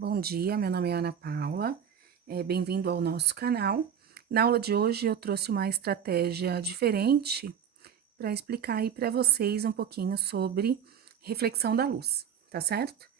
Bom dia, meu nome é Ana Paula, bem-vindo ao nosso canal. Na aula de hoje eu trouxe uma estratégia diferente para explicar aí para vocês um pouquinho sobre reflexão da luz, tá certo?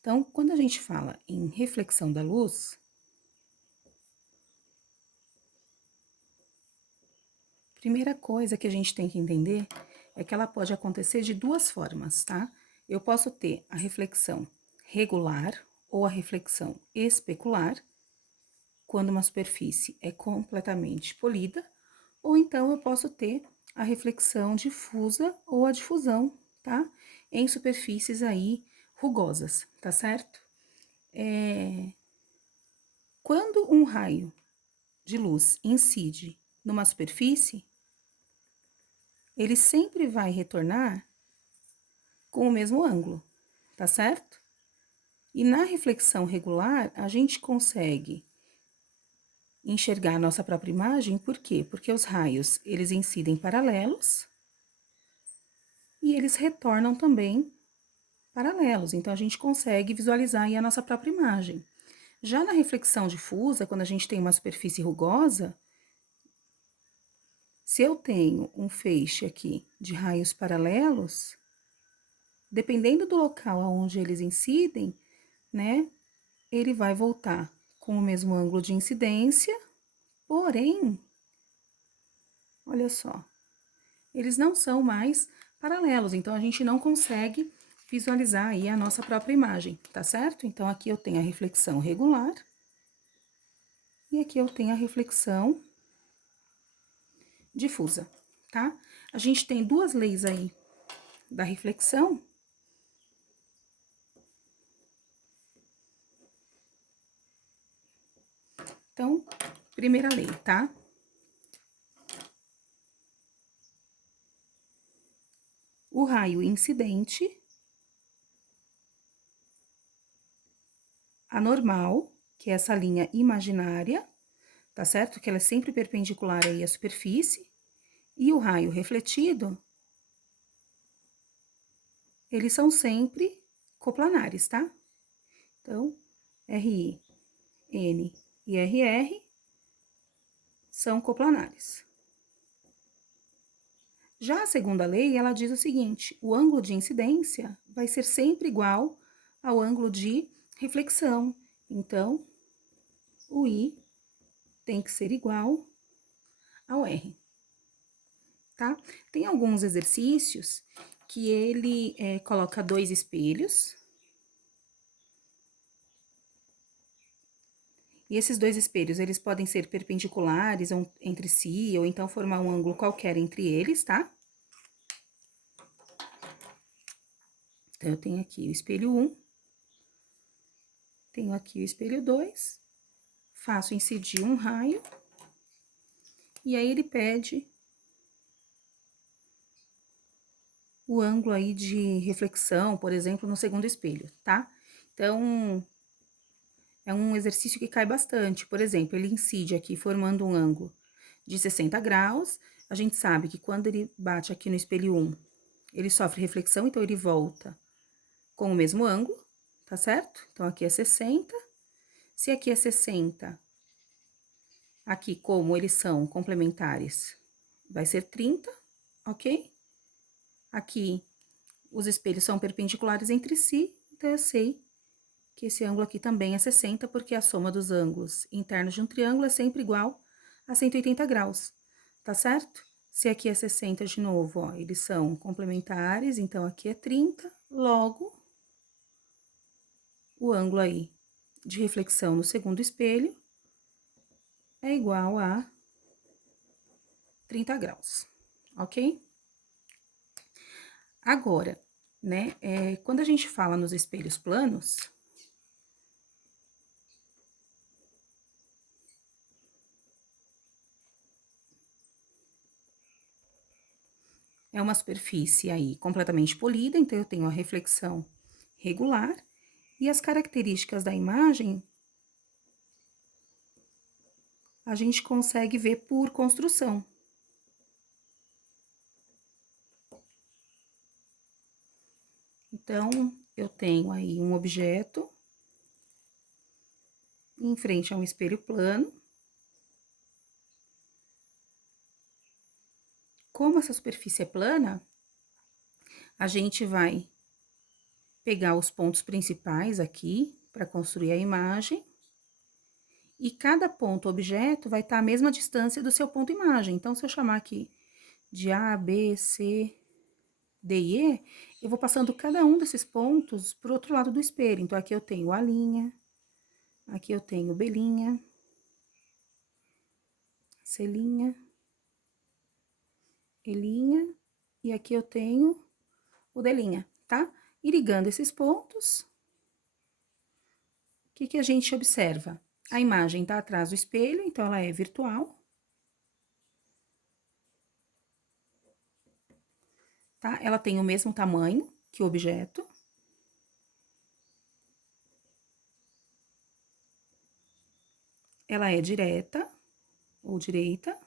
Então, quando a gente fala em reflexão da luz, primeira coisa que a gente tem que entender é que ela pode acontecer de duas formas, tá? Eu posso ter a reflexão regular ou a reflexão especular, quando uma superfície é completamente polida, ou então eu posso ter a reflexão difusa ou a difusão, tá? Em superfícies aí rugosas, tá certo? Quando um raio de luz incide numa superfície, ele sempre vai retornar com o mesmo ângulo, tá certo? E na reflexão regular, a gente consegue enxergar a nossa própria imagem, por quê? Porque os raios, eles incidem paralelos e eles retornam também paralelos, então a gente consegue visualizar aí a nossa própria imagem. Já na reflexão difusa, quando a gente tem uma superfície rugosa, se eu tenho um feixe aqui de raios paralelos, dependendo do local aonde eles incidem, né, ele vai voltar com o mesmo ângulo de incidência, porém, olha só, eles não são mais paralelos, então a gente não consegue visualizar aí a nossa própria imagem, tá certo? Então, aqui eu tenho a reflexão regular e aqui eu tenho a reflexão difusa, tá? A gente tem duas leis aí da reflexão. Então, primeira lei, tá? O raio incidente, a normal, que é essa linha imaginária, tá certo? Que ela é sempre perpendicular aí à superfície, e o raio refletido, eles são sempre coplanares, tá? Então, RI, N e RR são coplanares. Já a segunda lei, ela diz o seguinte: o ângulo de incidência vai ser sempre igual ao ângulo de reflexão. Então, o I tem que ser igual ao R, tá? Tem alguns exercícios que ele coloca dois espelhos. E esses dois espelhos, eles podem ser perpendiculares entre si, ou então formar um ângulo qualquer entre eles, tá? Então, eu tenho aqui o espelho 1, tenho aqui o espelho 2, faço incidir um raio, e aí ele pede o ângulo aí de reflexão, por exemplo, no segundo espelho, tá? Então, é um exercício que cai bastante. Por exemplo, ele incide aqui formando um ângulo de 60 graus. A gente sabe que quando ele bate aqui no espelho 1, ele sofre reflexão, então ele volta com o mesmo ângulo, tá certo? Então, aqui é 60. Se aqui é 60, aqui, como eles são complementares, vai ser 30, ok? Aqui, os espelhos são perpendiculares entre si, então eu sei que esse ângulo aqui também é 60, porque a soma dos ângulos internos de um triângulo é sempre igual a 180 graus, tá certo? Se aqui é 60 de novo, ó, eles são complementares, então aqui é 30, logo, o ângulo aí de reflexão no segundo espelho é igual a 30 graus, ok? Agora, né, quando a gente fala nos espelhos planos, é uma superfície aí completamente polida, então eu tenho a reflexão regular, e as características da imagem a gente consegue ver por construção. Então, eu tenho aí um objeto em frente a um espelho plano. Como essa superfície é plana, a gente vai pegar os pontos principais aqui para construir a imagem. E cada ponto objeto vai estar à mesma distância do seu ponto imagem. Então, se eu chamar aqui de A, B, C, D e E, eu vou passando cada um desses pontos para o outro lado do espelho. Então, aqui eu tenho A', aqui eu tenho B', C', E', e aqui eu tenho o D', tá? E ligando esses pontos, o que que a gente observa? A imagem tá atrás do espelho, então ela é virtual. Tá? Ela tem o mesmo tamanho que o objeto. Ela é direta ou direita,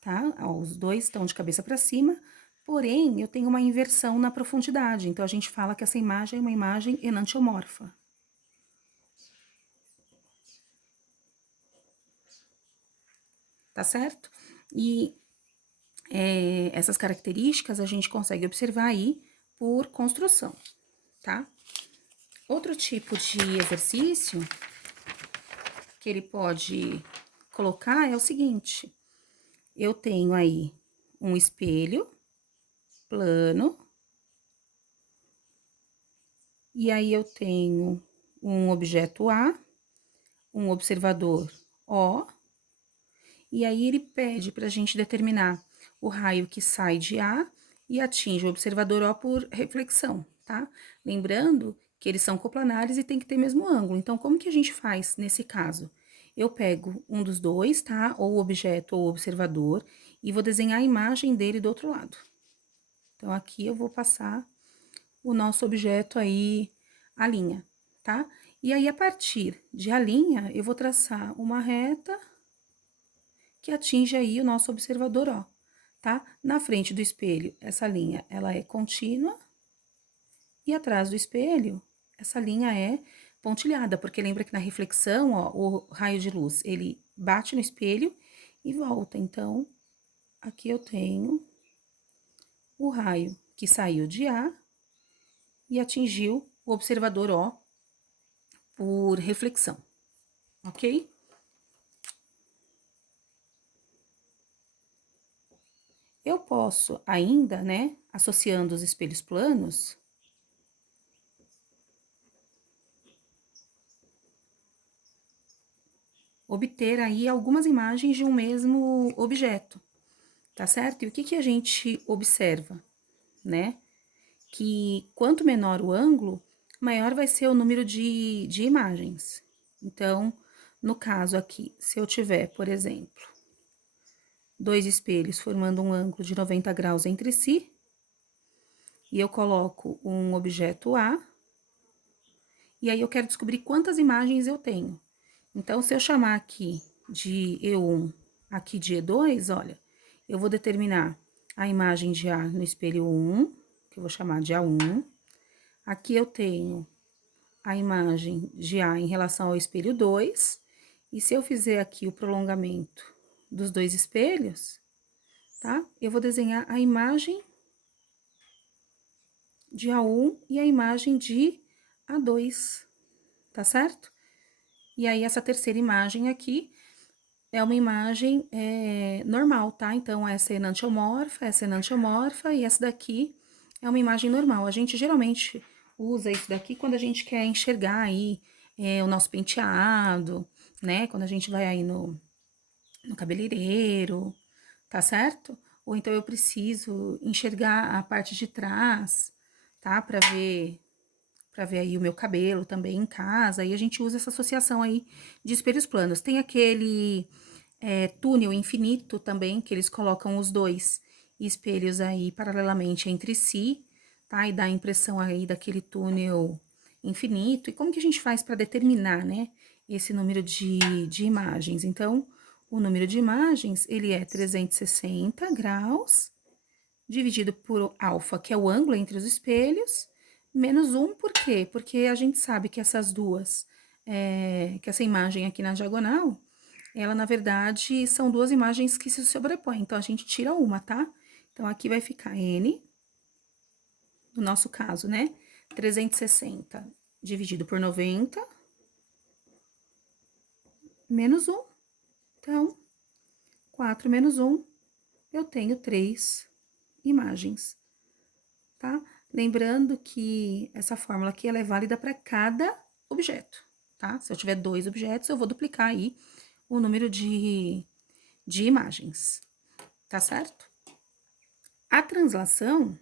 tá? Ó, os dois estão de cabeça para cima, porém, eu tenho uma inversão na profundidade, então a gente fala que essa imagem é uma imagem enantiomorfa. Tá certo? E essas características a gente consegue observar aí por construção, tá? Outro tipo de exercício que ele pode colocar é o seguinte: eu tenho aí um espelho plano, e aí eu tenho um objeto A, um observador O, e aí ele pede para a gente determinar o raio que sai de A e atinge o observador O por reflexão, tá? Lembrando que eles são coplanares e tem que ter mesmo ângulo. Então, como que a gente faz nesse caso? Eu pego um dos dois, tá? Ou o objeto ou o observador, e vou desenhar a imagem dele do outro lado. Então, aqui eu vou passar o nosso objeto aí, a linha, tá? E aí, a partir de a linha, eu vou traçar uma reta que atinge aí o nosso observador O, tá? Na frente do espelho, essa linha, ela é contínua, e atrás do espelho, essa linha é pontilhada, porque lembra que na reflexão, ó, o raio de luz, ele bate no espelho e volta. Então, aqui eu tenho o raio que saiu de A e atingiu o observador O por reflexão, ok? Eu posso ainda, né, associando os espelhos planos, obter aí algumas imagens de um mesmo objeto, tá certo? E o que que a gente observa, né? Que quanto menor o ângulo, maior vai ser o número de imagens. Então, no caso aqui, se eu tiver, por exemplo, dois espelhos formando um ângulo de 90 graus entre si, e eu coloco um objeto A, e aí eu quero descobrir quantas imagens eu tenho. Então, se eu chamar aqui de E1, aqui de E2, olha, eu vou determinar a imagem de A no espelho 1, que eu vou chamar de A1. Aqui eu tenho a imagem de A em relação ao espelho 2, e se eu fizer aqui o prolongamento dos dois espelhos, tá? Eu vou desenhar a imagem de A1 e a imagem de A2, tá certo? E aí, essa terceira imagem aqui é uma imagem normal, tá? Então, essa é enantiomorfa, e essa daqui é uma imagem normal. A gente geralmente usa isso daqui quando a gente quer enxergar aí o nosso penteado, né? Quando a gente vai aí no cabeleireiro, tá certo? Ou então eu preciso enxergar a parte de trás, tá? Pra ver aí o meu cabelo também em casa, e a gente usa essa associação aí de espelhos planos. Tem aquele túnel infinito também, que eles colocam os dois espelhos aí paralelamente entre si, tá? E dá a impressão aí daquele túnel infinito. E como que a gente faz para determinar, né, esse número de imagens? Então, o número de imagens, ele é 360 graus, dividido por alfa, que é o ângulo entre os espelhos, menos 1, por quê? Porque a gente sabe que essas duas que essa imagem aqui na diagonal, ela, na verdade, são duas imagens que se sobrepõem. Então, a gente tira uma, tá? Então, aqui vai ficar N, no nosso caso, né? 360 dividido por 90, menos 1. Então, 4 menos 1, eu tenho 3 imagens, tá? Lembrando que essa fórmula aqui, ela é válida para cada objeto, tá? Se eu tiver 2 objetos, eu vou duplicar aí o número de imagens, tá certo? A translação,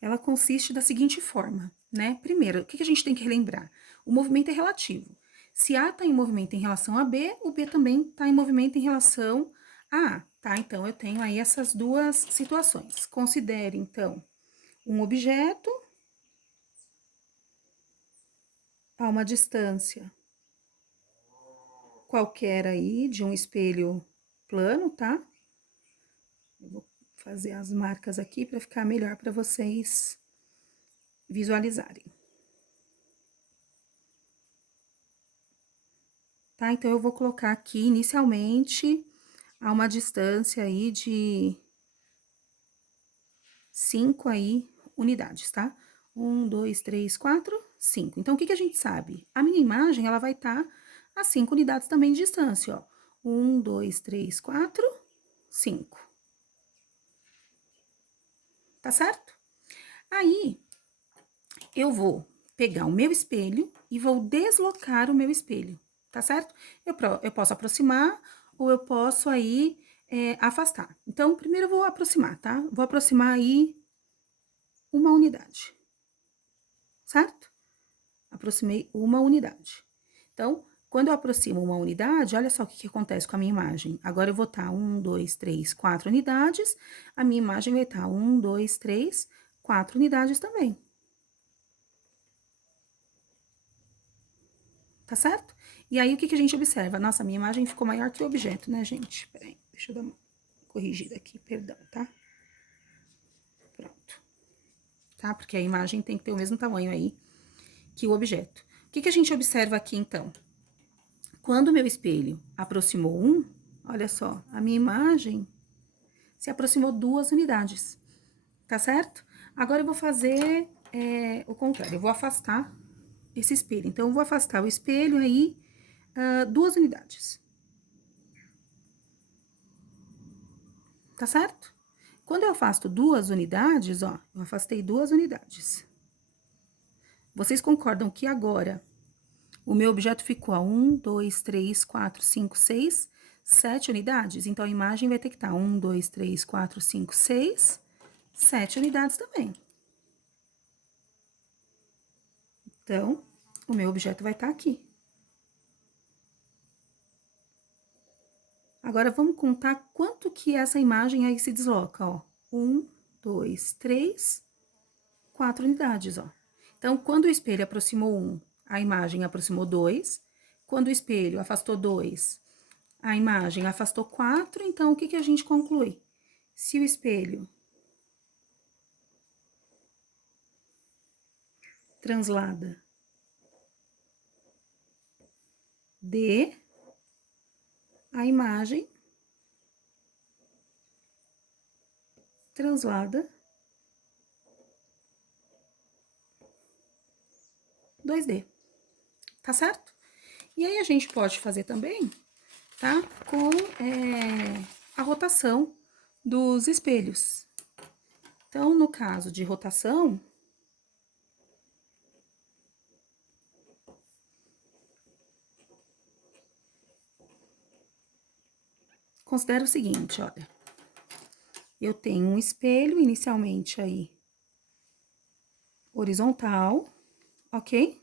ela consiste da seguinte forma, né? Primeiro, o que a gente tem que relembrar? O movimento é relativo. Se A está em movimento em relação a B, o B também está em movimento em relação a A, tá? Então, eu tenho aí essas duas situações. Considere, então, um objeto a uma distância qualquer aí de um espelho plano, tá? Eu vou fazer as marcas aqui para ficar melhor para vocês visualizarem. Tá? Então, eu vou colocar aqui inicialmente a uma distância aí de 5 aí unidades, tá? 1, 2, 3, 4, 5. Então, o que a gente sabe? A minha imagem, ela vai estar a 5 unidades também de distância, ó. 1, 2, 3, 4, 5. Tá certo? Aí, eu vou pegar o meu espelho e vou deslocar o meu espelho, tá certo? Eu posso aproximar ou eu posso aí afastar. Então, primeiro eu vou aproximar, tá? Vou aproximar aí uma unidade, certo? Aproximei uma unidade. Então, quando eu aproximo uma unidade, olha só o que acontece com a minha imagem. Agora eu vou estar 1, 2, 3, 4 unidades, a minha imagem vai estar 1, 2, 3, 4 unidades também. Tá certo? E aí, o que a gente observa? Nossa, a minha imagem ficou maior que o objeto, né, gente? Peraí, deixa eu dar uma corrigida aqui, perdão, tá? Pronto. Tá? Porque a imagem tem que ter o mesmo tamanho aí que o objeto. O que a gente observa aqui, então? Quando o meu espelho aproximou 1, olha só, a minha imagem se aproximou 2 unidades, tá certo? Agora eu vou fazer o contrário, eu vou afastar esse espelho. Então, eu vou afastar o espelho aí 2 unidades. Tá certo? Quando eu afasto 2 unidades, ó, eu afastei 2 unidades. Vocês concordam que agora o meu objeto ficou a 1, 2, 3, 4, 5, 6, 7 unidades? Então, a imagem vai ter que estar 1, 2, 3, 4, 5, 6, 7 unidades também. Então, o meu objeto vai estar aqui. Agora, vamos contar quanto que essa imagem aí se desloca, ó. 1, 2, 3, 4 unidades, ó. Então, quando o espelho aproximou 1, a imagem aproximou 2. Quando o espelho afastou 2, a imagem afastou 4. Então, o que a gente conclui? Se o espelho translada D, a imagem translada 2D, tá certo? E aí, a gente pode fazer também, tá? Com a rotação dos espelhos. Então, no caso de rotação, considera o seguinte, olha. Eu tenho um espelho inicialmente aí horizontal, ok?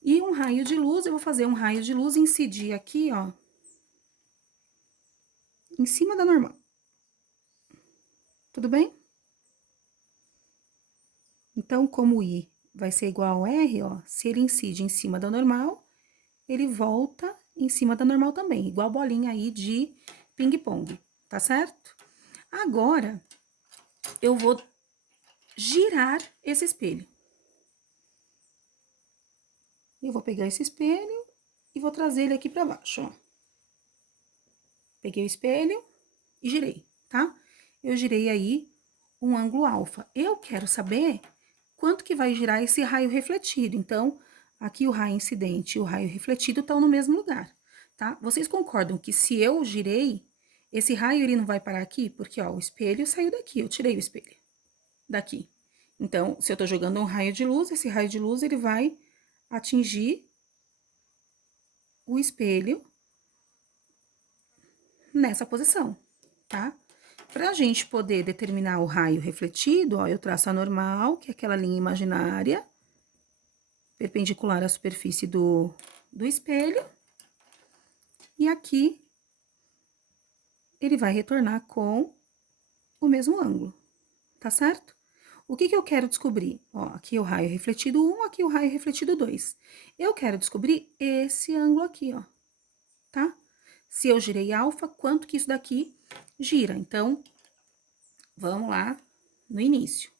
E um raio de luz, eu vou fazer um raio de luz e incidir aqui, ó, em cima da normal. Tudo bem? Então, como I vai ser igual a R, ó, se ele incide em cima da normal, ele volta em cima da normal também, igual bolinha aí de ping-pong, tá certo? Agora, eu vou girar esse espelho. Eu vou pegar esse espelho e vou trazer ele aqui pra baixo, ó. Peguei o espelho e girei, tá? Eu girei aí um ângulo alfa. Eu quero saber quanto que vai girar esse raio refletido. Então, aqui o raio incidente e o raio refletido estão no mesmo lugar, tá? Vocês concordam que se eu girei, esse raio ele não vai parar aqui? Porque, ó, o espelho saiu daqui, eu tirei o espelho daqui. Então, se eu tô jogando um raio de luz, esse raio de luz ele vai atingir o espelho nessa posição, tá? Pra gente poder determinar o raio refletido, ó, eu traço a normal, que é aquela linha imaginária, perpendicular à superfície do espelho. E aqui, ele vai retornar com o mesmo ângulo, tá certo? O que que eu quero descobrir? Ó, aqui o raio refletido 1, aqui o raio refletido 2. Eu quero descobrir esse ângulo aqui, ó, tá? Se eu girei alfa, quanto que isso daqui gira? Então, vamos lá no início,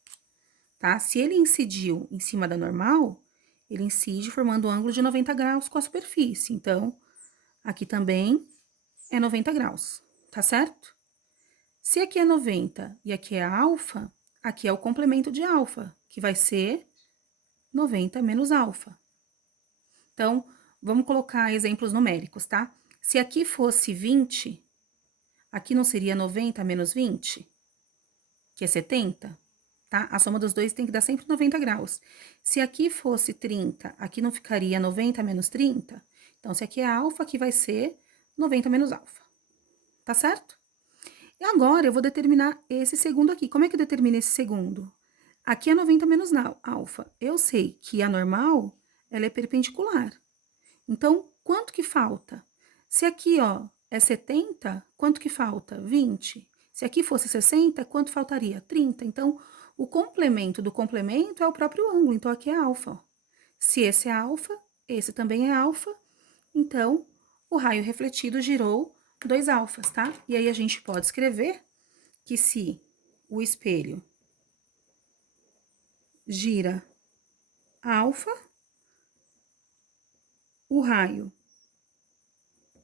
tá? Se ele incidiu em cima da normal, ele incide formando um ângulo de 90 graus com a superfície. Então, aqui também é 90 graus, tá certo? Se aqui é 90 e aqui é alfa, aqui é o complemento de alfa, que vai ser 90 menos alfa. Então, vamos colocar exemplos numéricos, tá? Se aqui fosse 20, aqui não seria 90 menos 20, que é 70, tá? A soma dos dois tem que dar sempre 90 graus. Se aqui fosse 30, aqui não ficaria 90 menos 30? Então, se aqui é alfa, aqui vai ser 90 menos alfa, tá certo? E agora, eu vou determinar esse segundo aqui. Como é que eu determino esse segundo? Aqui é 90 menos alfa. Eu sei que a normal, ela é perpendicular. Então, quanto que falta? Se aqui, ó, é 70, quanto que falta? 20. Se aqui fosse 60, quanto faltaria? 30. Então, o complemento do complemento é o próprio ângulo. Então, aqui é alfa, ó. Se esse é alfa, esse também é alfa. Então, o raio refletido girou 2 alfas, tá? E aí, a gente pode escrever que se o espelho gira alfa, o raio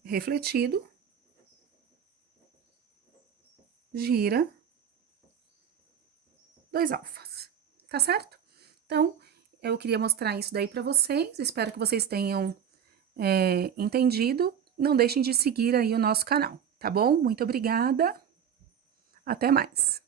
refletido gira 2 alfas, tá certo? Então, eu queria mostrar isso daí para vocês, espero que vocês tenham entendido. Não deixem de seguir aí o nosso canal, tá bom? Muito obrigada, até mais!